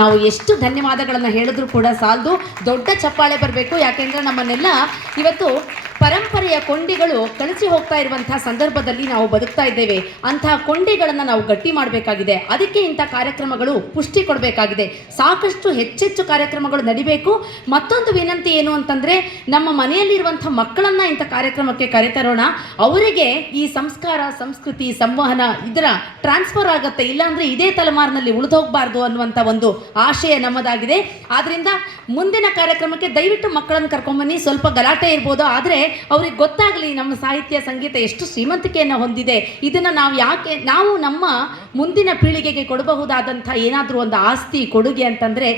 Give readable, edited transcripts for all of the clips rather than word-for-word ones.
ನಾವು ಎಷ್ಟು ಧನ್ಯವಾದಗಳನ್ನು ಹೇಳಿದ್ರು ಕೂಡ ಸಾಲದು, ದೊಡ್ಡ ಚಪ್ಪಾಳೆ ಬರಬೇಕು. ಯಾಕೆಂದರೆ ನಮ್ಮನ್ನೆಲ್ಲ ಇವತ್ತು ಪರಂಪರೆಯ ಕೊಂಡಿಗಳು ಕಳಿಸಿ ಹೋಗ್ತಾ ಇರುವಂತಹ ಸಂದರ್ಭದಲ್ಲಿ ನಾವು ಬದುಕ್ತಾ ಇದ್ದೇವೆ. ಅಂತಹ ಕೊಂಡಿಗಳನ್ನು ನಾವು ಗಟ್ಟಿ ಮಾಡಬೇಕಾಗಿದೆ. ಅದಕ್ಕೆ ಇಂಥ ಕಾರ್ಯಕ್ರಮಗಳು ಪುಷ್ಟಿ ಕೊಡಬೇಕಾಗಿದೆ. ಸಾಕಷ್ಟು ಹೆಚ್ಚೆಚ್ಚು ಕಾರ್ಯಕ್ರಮಗಳು ನಡಿಬೇಕು. ಮತ್ತೊಂದು ವಿನಂತಿ ಏನು ಅಂತಂದರೆ, ನಮ್ಮ ಮನೆಯಲ್ಲಿರುವಂಥ ಮಕ್ಕಳನ್ನು ಇಂಥ ಕಾರ್ಯಕ್ರಮಕ್ಕೆ ಕರೆತರೋಣ. ಅವರಿಗೆ ಈ ಸಂಸ್ಕಾರ, ಸಂಸ್ಕೃತಿ, ಸಂವಹನ ಇದರ ಟ್ರಾನ್ಸ್ಫರ್ ಆಗುತ್ತೆ. ಇಲ್ಲಾಂದರೆ ಇದೇ ತಲೆಮಾರಿನಲ್ಲಿ ಉಳಿದೋಗಬಾರ್ದು ಅನ್ನುವಂಥ ಒಂದು ಆಶಯ ನಮ್ಮದಾಗಿದೆ. ಆದ್ದರಿಂದ ಮುಂದಿನ ಕಾರ್ಯಕ್ರಮಕ್ಕೆ ದಯವಿಟ್ಟು ಮಕ್ಕಳನ್ನು ಕರ್ಕೊಂಬನ್ನಿ. ಸ್ವಲ್ಪ ಗಲಾಟೆ ಇರ್ಬೋದು, ಆದರೆ ಅವ್ರಿಗೆ ಗೊತ್ತಾಗಲಿ ನಮ್ಮ ಸಾಹಿತ್ಯ ಸಂಗೀತ ಎಷ್ಟು ಶ್ರೀಮಂತಿಕೆಯನ್ನು ಹೊಂದಿದೆ. ಇದನ್ನು ನಾವು ನಮ್ಮ ಮುಂದಿನ ಪೀಳಿಗೆಗೆ ಕೊಡಬಹುದಾದಂಥ ಏನಾದರೂ ಒಂದು ಆಸ್ತಿ, ಕೊಡುಗೆ ಅಂತಂದರೆ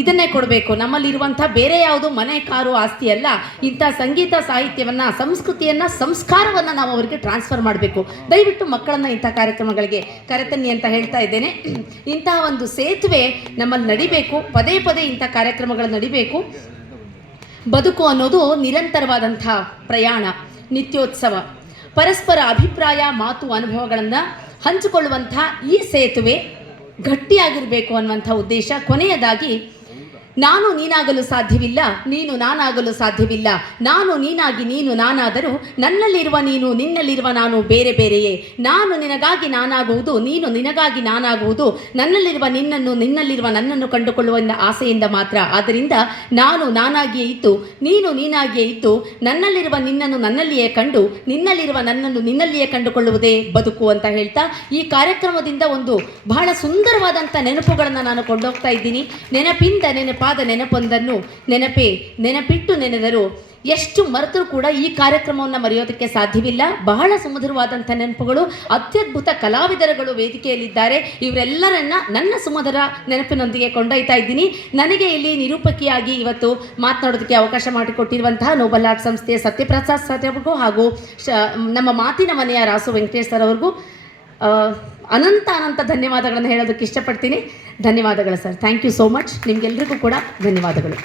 ಇದನ್ನೇ ಕೊಡಬೇಕು. ನಮ್ಮಲ್ಲಿರುವಂಥ ಬೇರೆ ಯಾವುದು ಮನೆ, ಕಾರು, ಆಸ್ತಿ ಅಲ್ಲ. ಇಂಥ ಸಂಗೀತ, ಸಾಹಿತ್ಯವನ್ನು, ಸಂಸ್ಕೃತಿಯನ್ನು, ಸಂಸ್ಕಾರವನ್ನು ನಾವು ಅವರಿಗೆ ಟ್ರಾನ್ಸ್ಫರ್ ಮಾಡಬೇಕು. ದಯವಿಟ್ಟು ಮಕ್ಕಳನ್ನು ಇಂಥ ಕಾರ್ಯಕ್ರಮಗಳಿಗೆ ಕರೆತನ್ನಿ ಅಂತ ಹೇಳ್ತಾ ಇದ್ದೇನೆ. ಇಂತಹ ಒಂದು ಸೇತುವೆ ನಮ್ಮಲ್ಲಿ ನಡಿಬೇಕು. ಪದೇ ಪದೇ ಇಂಥ ಕಾರ್ಯಕ್ರಮಗಳು ನಡಿಬೇಕು. ಬದುಕು ಅನ್ನೋದು ನಿರಂತರವಾದಂಥ ಪ್ರಯಾಣ, ನಿತ್ಯೋತ್ಸವ. ಪರಸ್ಪರ ಅಭಿಪ್ರಾಯ, ಮಾತು, ಅನುಭವಗಳನ್ನು ಹಂಚಿಕೊಳ್ಳುವಂಥ ಈ ಸೇತುವೆ ಗಟ್ಟಿಯಾಗಿರಬೇಕು ಅನ್ನುವಂಥ ಉದ್ದೇಶ. ಕೊನೆಯದಾಗಿ, ನಾನು ನೀನಾಗಲು ಸಾಧ್ಯವಿಲ್ಲ, ನೀನು ನಾನಾಗಲು ಸಾಧ್ಯವಿಲ್ಲ. ನಾನು ನೀನಾಗಿ ನೀನು ನಾನಾದರೂ ನನ್ನಲ್ಲಿರುವ ನೀನು ನಿನ್ನಲ್ಲಿರುವ ನಾನು ಬೇರೆ ಬೇರೆಯೇ. ನಾನು ನಿನಗಾಗಿ ನಾನಾಗುವುದು, ನೀನು ನಿನಗಾಗಿ ನಾನಾಗುವುದು ನನ್ನಲ್ಲಿರುವ ನಿನ್ನನ್ನು ನಿನ್ನಲ್ಲಿರುವ ನನ್ನನ್ನು ಕಂಡುಕೊಳ್ಳುವ ಆಸೆಯಿಂದ ಮಾತ್ರ. ಆದ್ದರಿಂದ ನಾನು ನಾನಾಗಿಯೇ ಇದ್ದು, ನೀನು ನೀನಾಗಿಯೇ ಇದ್ದು, ನನ್ನಲ್ಲಿರುವ ನಿನ್ನನ್ನು ನನ್ನಲ್ಲಿಯೇ ಕಂಡು, ನಿನ್ನಲ್ಲಿರುವ ನನ್ನನ್ನು ನಿನ್ನಲ್ಲಿಯೇ ಕಂಡುಕೊಳ್ಳುವುದೇ ಬದುಕು ಅಂತ ಹೇಳ್ತಾ ಈ ಕಾರ್ಯಕ್ರಮದಿಂದ ಒಂದು ಬಹಳ ಸುಂದರವಾದಂಥ ನೆನಪುಗಳನ್ನು ನಾನು ಕೊಂಡೋಗ್ತಾ ಇದ್ದೀನಿ. ನೆನಪಿಂದ ನೆನಪಾದ ನೆನಪೊಂದನ್ನು ನೆನಪಿಟ್ಟು ನೆನೆದರು ಎಷ್ಟು ಮರೆತರೂ ಕೂಡ ಈ ಕಾರ್ಯಕ್ರಮವನ್ನು ಮರೆಯೋದಕ್ಕೆ ಸಾಧ್ಯವಿಲ್ಲ. ಬಹಳ ಸುಮಧುರವಾದಂಥ ನೆನಪುಗಳು, ಅತ್ಯದ್ಭುತ ಕಲಾವಿದರುಗಳು ವೇದಿಕೆಯಲ್ಲಿದ್ದಾರೆ. ಇವರೆಲ್ಲರನ್ನ ನನ್ನ ಸುಮಧುರ ನೆನಪಿನೊಂದಿಗೆ ಕೊಂಡೊಯ್ತಾ ಇದ್ದೀನಿ. ನನಗೆ ಇಲ್ಲಿ ನಿರೂಪಕಿಯಾಗಿ ಇವತ್ತು ಮಾತನಾಡೋದಕ್ಕೆ ಅವಕಾಶ ಮಾಡಿಕೊಟ್ಟಿರುವಂತಹ ನೋಬಲ್ ಆರ್ಟ್ ಸಂಸ್ಥೆಯ ಸತ್ಯಪ್ರಸಾದ್ ಸರ್ ಅವ್ರಿಗೂ ಹಾಗೂ ನಮ್ಮ ಮಾತಿನ ಮನೆಯ ರಾಸು ವೆಂಕಟೇಶ್ ಸರ್ ಅವ್ರಿಗೂ ಅನಂತ ಧನ್ಯವಾದಗಳನ್ನು ಹೇಳೋದಕ್ಕೆ ಇಷ್ಟಪಡ್ತೀನಿ. ಧನ್ಯವಾದಗಳು sir. Thank you so much. ನಿಮಗೆಲ್ಲರಿಗೂ ಕೂಡ ಧನ್ಯವಾದಗಳು.